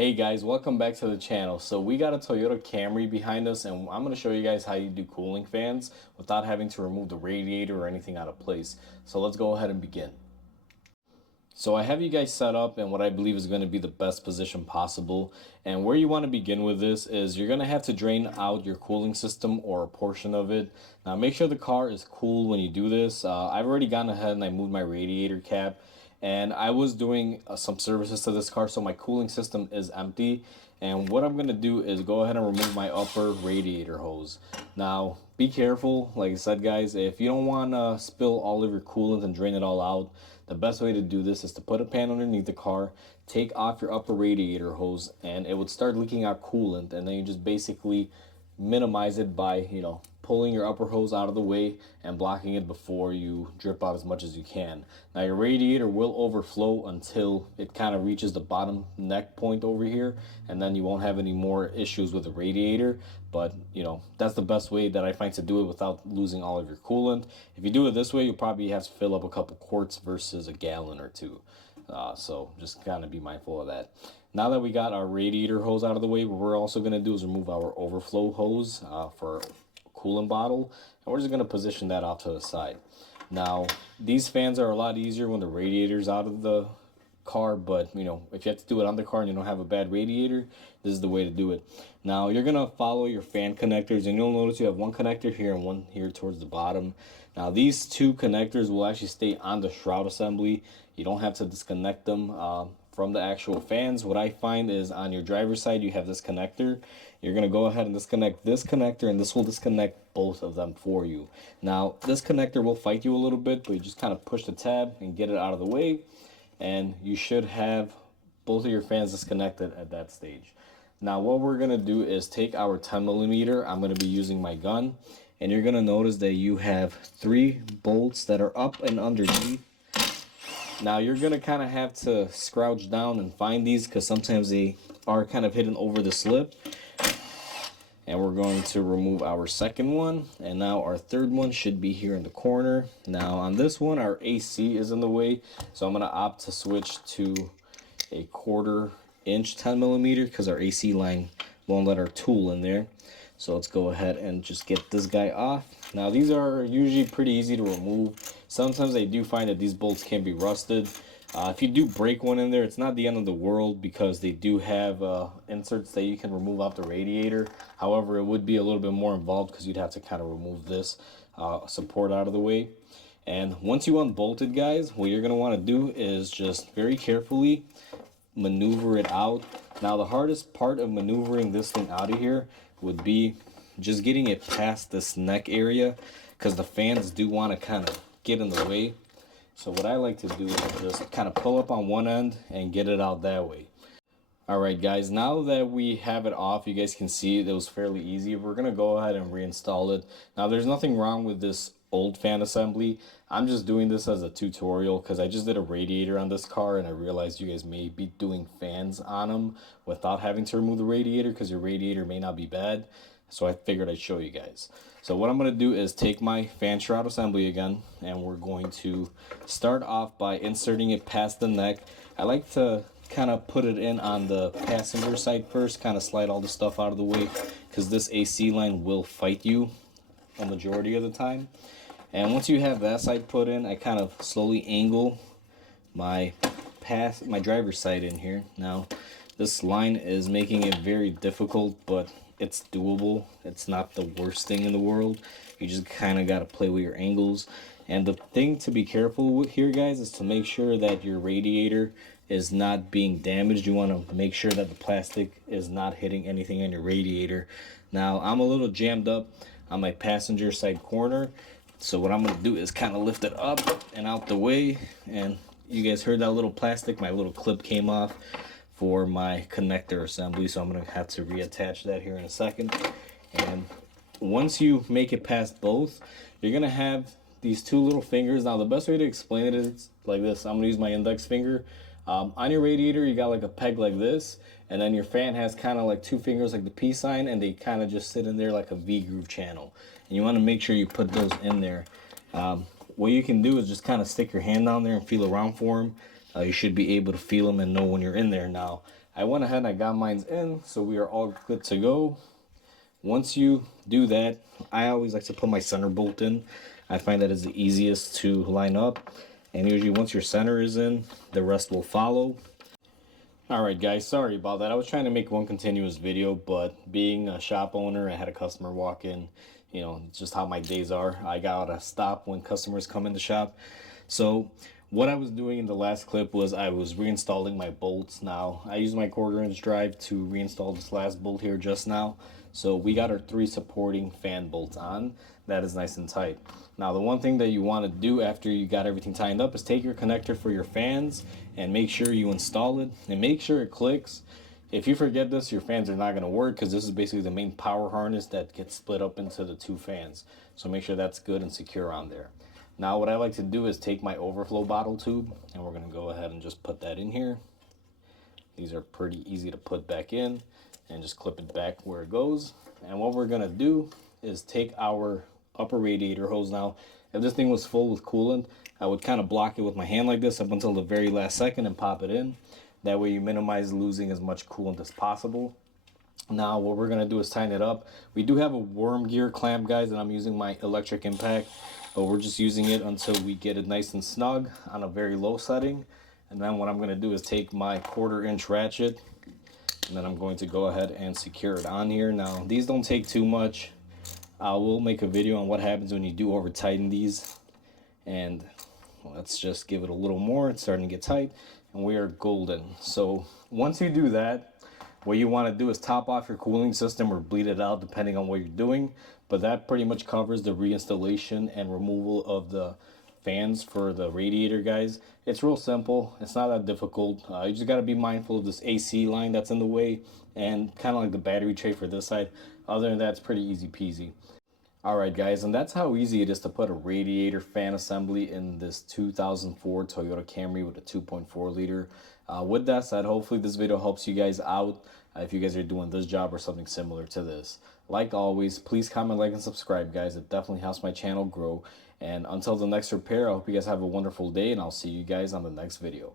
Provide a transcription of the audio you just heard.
Hey guys, welcome back to the channel. So we got a Toyota Camry behind us and I'm going to show you guys how you do cooling fans without having to remove the radiator or anything out of place. So let's go ahead and begin. So I have you guys set up in what I believe is going to be the best position possible. And where you want to begin with this is you're going to have to drain out your cooling system or a portion of it. Now make sure the car is cool when you do this. I've already gone ahead and I moved my radiator cap. And I was doing some services to this car, so my cooling system is empty. And what I'm going to do is go ahead and remove my upper radiator hose. Now, be careful, like I said, guys, if you don't want to spill all of your coolant and drain it all out, the best way to do this is to put a pan underneath the car, take off your upper radiator hose, and it would start leaking out coolant. And then you just basically minimize it by, pulling your upper hose out of the way and blocking it before you drip out as much as you can. Now your radiator will overflow until it kind of reaches the bottom neck point over here, and then you won't have any more issues with the radiator. But that's the best way that I find to do it without losing all of your coolant. If you do it this way, you'll probably have to fill up a couple quarts versus a gallon or two. So just kind of be mindful of that. Now that we got our radiator hose out of the way, what we're also going to do is remove our overflow hose for coolant bottle, and we're just going to position that off to the side. Now these fans are a lot easier when the radiator's out of the car, but if you have to do it on the car and you don't have a bad radiator, this is the way to do it. Now you're going to follow your fan connectors, and you'll notice you have one connector here and one here towards the bottom. Now these two connectors will actually stay on the shroud assembly. You don't have to disconnect them from the actual fans. What I find is on your driver's side you have this connector. You're going to go ahead and disconnect this connector, and this will disconnect both of them for you. Now this connector will fight you a little bit, but you just kind of push the tab and get it out of the way, and you should have both of your fans disconnected at that stage. Now what we're going to do is take our 10mm. I'm going to be using my gun, and you're going to notice that you have 3 bolts that are up and underneath. Now you're going to kind of have to scrouge down and find these because sometimes they are kind of hidden over the slip. And we're going to remove our second one, and now our third one should be here in the corner. Now on this one our AC is in the way, so I'm going to opt to switch to a 1/4 inch 10mm because our AC line won't let our tool in there. So let's go ahead and just get this guy off. Now these are usually pretty easy to remove. Sometimes I do find that these bolts can be rusted. If you do break one in there, it's not the end of the world because they do have inserts that you can remove off the radiator. However, it would be a little bit more involved because you'd have to kind of remove this support out of the way. And once you unbolt it, guys, what you're going to want to do is just very carefully maneuver it out. Now the hardest part of maneuvering this thing out of here would be just getting it past this neck area, because the fans do want to kind of get in the way. So what I like to do is just kind of pull up on one end and get it out that way. Alright guys, now that we have it off, you guys can see it was fairly easy. We're going to go ahead and reinstall it. Now there's nothing wrong with this old fan assembly. I'm just doing this as a tutorial because I just did a radiator on this car, and I realized you guys may be doing fans on them without having to remove the radiator because your radiator may not be bad. So I figured I'd show you guys. So what I'm going to do is take my fan shroud assembly again, and we're going to start off by inserting it past the neck. I like to kind of put it in on the passenger side first, kind of slide all the stuff out of the way because this AC line will fight you a majority of the time. And once you have that side put in, I kind of slowly angle my driver's side in here. Now this line is making it very difficult, but it's doable. It's not the worst thing in the world. You just kind of got to play with your angles. And the thing to be careful with here, guys, is to make sure that your radiator is not being damaged. You want to make sure that the plastic is not hitting anything on your radiator. Now I'm a little jammed up on my passenger side corner, so what I'm going to do is kind of lift it up and out the way. And you guys heard that little plastic, my little clip came off for my connector assembly, so I'm going to have to reattach that here in a second. And once you make it past both, you're going to have these 2 little fingers. Now the best way to explain it is like this. I'm going to use my index finger. On your radiator you got like a peg like this, and then your fan has kind of like 2 fingers like the peace sign, and they kind of just sit in there like a V groove channel, and you want to make sure you put those in there. What you can do is just kind of stick your hand down there and feel around for them. You should be able to feel them and know when you're in there. Now I went ahead and I got mine in, so we are all good to go. Once you do that, I always like to put my center bolt in. I find that is the easiest to line up. And usually once your center is in, the rest will follow. Alright guys, sorry about that. I was trying to make one continuous video, but being a shop owner, I had a customer walk in. You know, it's just how my days are. I gotta stop when customers come in the shop. So what I was doing in the last clip was I was reinstalling my bolts. Now, I used my 1/4" drive to reinstall this last bolt here just now. So we got our 3 supporting fan bolts on. That is nice and tight. Now, the one thing that you want to do after you got everything tightened up is take your connector for your fans and make sure you install it and make sure it clicks. If you forget this, your fans are not going to work because this is basically the main power harness that gets split up into the 2 fans. So make sure that's good and secure on there. Now, what I like to do is take my overflow bottle tube and we're going to go ahead and just put that in here. These are pretty easy to put back in and just clip it back where it goes. And what we're going to do is take our upper radiator hose. Now, if this thing was full with coolant, I would kind of block it with my hand like this up until the very last second and pop it in. That way you minimize losing as much coolant as possible. Now what we're going to do is tighten it up. We do have a worm gear clamp, guys, and I'm using my electric impact, but we're just using it until we get it nice and snug on a very low setting. And then what I'm going to do is take my 1/4" ratchet, and then I'm going to go ahead and secure it on here. Now these don't take too much. I will make a video on what happens when you do over tighten these, and let's just give it a little more. It's starting to get tight and we are golden. So once you do that, what you want to do is top off your cooling system or bleed it out depending on what you're doing, but that pretty much covers the reinstallation and removal of the fans for the radiator, guys. It's real simple. It's not that difficult. You just got to be mindful of this AC line that's in the way and kind of like the battery tray for this side. Other than that, it's pretty easy peasy. Alright guys, and that's how easy it is to put a radiator fan assembly in this 2004 Toyota Camry with a 2.4 liter. With that said, hopefully this video helps you guys out if you guys are doing this job or something similar to this. Like always, please comment, like, and subscribe, guys. It definitely helps my channel grow. And until the next repair, I hope you guys have a wonderful day, and I'll see you guys on the next video.